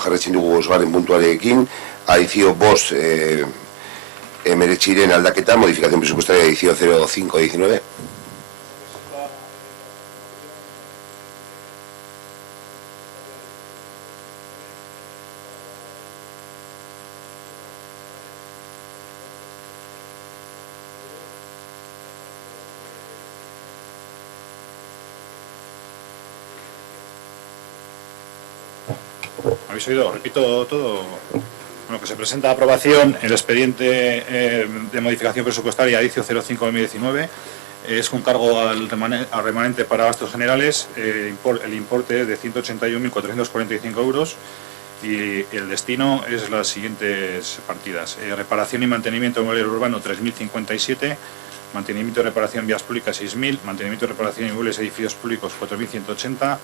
jarretzen dugu bosgarren puntuarekin, adizio 5 emeretxiren aldaketa, modificación presupuestaria adizio 0519. ¿Habéis oído? Repito todo. Bueno, que se presenta a aprobación el expediente de modificación presupuestaria adizio 05-2019. Es con cargo al remanente para gastos generales. El importe es de 181.445 euros y el destino es las siguientes partidas. Reparación y mantenimiento de mobiliario urbano 3.057, mantenimiento y reparación vías públicas 6.000, mantenimiento y reparación de inmuebles y edificios públicos 4.180,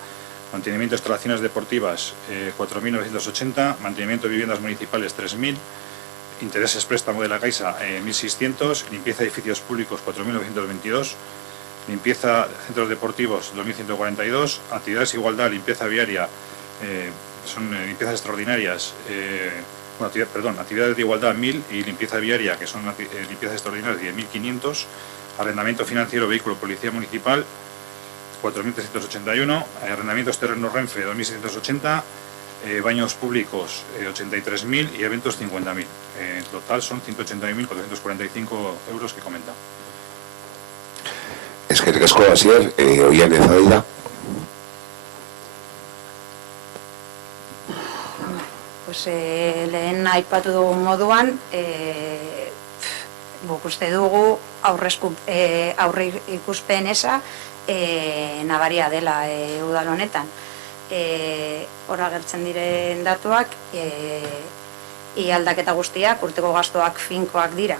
mantenimiento de instalaciones deportivas 4.980, mantenimiento de viviendas municipales 3.000, intereses préstamo de la Caixa 1.600, limpieza de edificios públicos 4.922, limpieza de centros deportivos 2.142, actividades de igualdad, limpieza viaria, son limpiezas extraordinarias, actividades de igualdad 1.000 y limpieza viaria, que son limpiezas extraordinarias 10.500, arrendamiento financiero vehículo policía municipal 4.381, arrendamientos terrenos Renfe 2.680, baños públicos 83.000 y eventos 50.000. En total son 181.445 euros que comenta. Eskerrik asko, Asier, Oian Ezadaida. Pues lehen aipatu dugun moduan, guk uste dugu aurre ikuspen eza nabaria dela udal honetan. Hor agertzen diren datuak, aldaketa guztiak, urteko gastuak finkoak dira.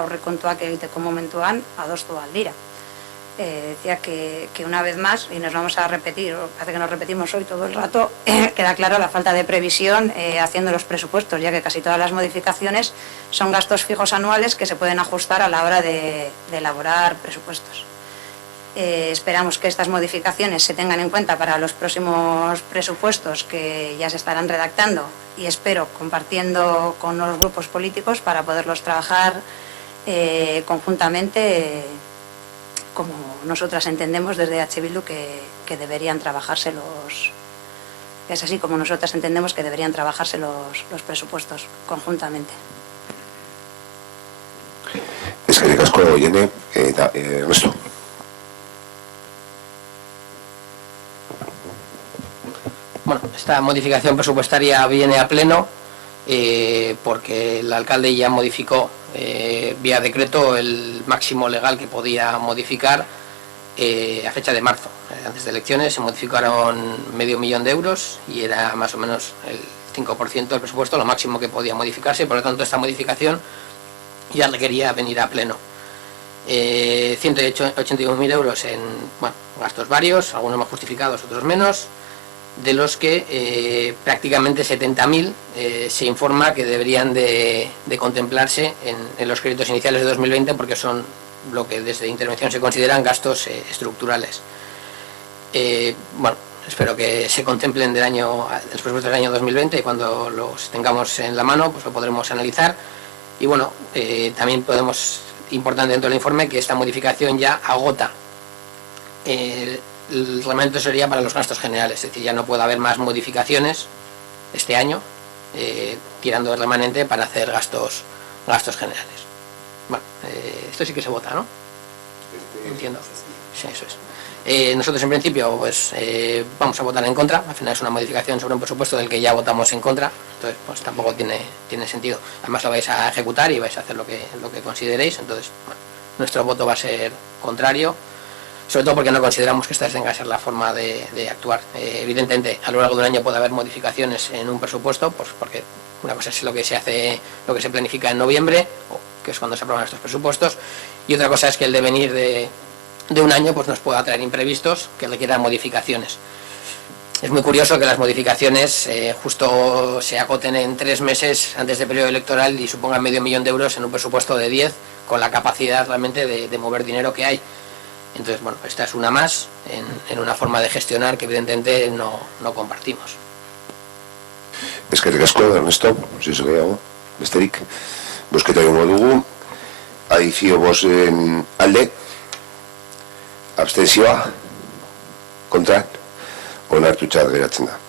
Aurrekontuak egiteko momentuan adostu aldira. Decía que una vez más, y nos vamos a repetir, parece que nos repetimos hoy todo el rato, queda clara la falta de previsión haciendo los presupuestos, ya que casi todas las modificaciones son gastos fijos anuales que se pueden ajustar a la hora de elaborar presupuestos. Esperamos que estas modificaciones se tengan en cuenta para los próximos presupuestos que ya se estarán redactando y espero compartiendo con los grupos políticos para poderlos trabajar conjuntamente como nosotras entendemos desde H. Bildu que deberían trabajarse es así como nosotras entendemos que deberían trabajarse los presupuestos conjuntamente. Eskerrik asko, Oiane, Ernesto. Bueno, esta modificación presupuestaria viene a pleno porque el alcalde ya modificó vía decreto el máximo legal que podía modificar a fecha de marzo. Antes de elecciones se modificaron 500.000 de euros y era más o menos el 5% del presupuesto, lo máximo que podía modificarse, por lo tanto esta modificación ya requería venir a pleno. 181.000 euros en gastos varios, algunos más justificados, otros menos, de los que prácticamente 70.000 se informa que deberían de contemplarse en los créditos iniciales de 2020 porque son lo que desde intervención se consideran gastos estructurales. Espero que se contemplen los presupuestos del año 2020 y cuando los tengamos en la mano pues lo podremos analizar. Y bueno, también importante dentro del informe, que esta modificación ya agota el reglamento sería para los gastos generales, es decir, ya no puede haber más modificaciones este año, tirando el remanente para hacer gastos generales. Bueno, esto sí que se vota, ¿no? Entiendo. Sí, eso es. Nosotros en principio pues vamos a votar en contra, al final es una modificación sobre un presupuesto del que ya votamos en contra, entonces pues tampoco tiene sentido. Además lo vais a ejecutar y vais a hacer lo que consideréis, entonces nuestro voto va a ser contrario. Sobre todo porque no consideramos que esta tenga que ser la forma de actuar. Evidentemente, a lo largo de un año puede haber modificaciones en un presupuesto, pues porque una cosa es lo que se planifica en noviembre, que es cuando se aprueban estos presupuestos, y otra cosa es que el devenir de un año pues nos pueda traer imprevistos que requieran modificaciones. Es muy curioso que las modificaciones justo se acoten en 3 meses antes del periodo electoral y supongan 500.000 de euros en un presupuesto de 10, con la capacidad realmente de mover dinero que hay. Entonces, bueno, esta es una más en una forma de gestionar que evidentemente no compartimos. Eskerrik asko, Ernesto, zizo gehiago, besterik. Bosketa egingo dugu, adizio bosten alde, abstentzioa, kontra, onartu txat geratzen da.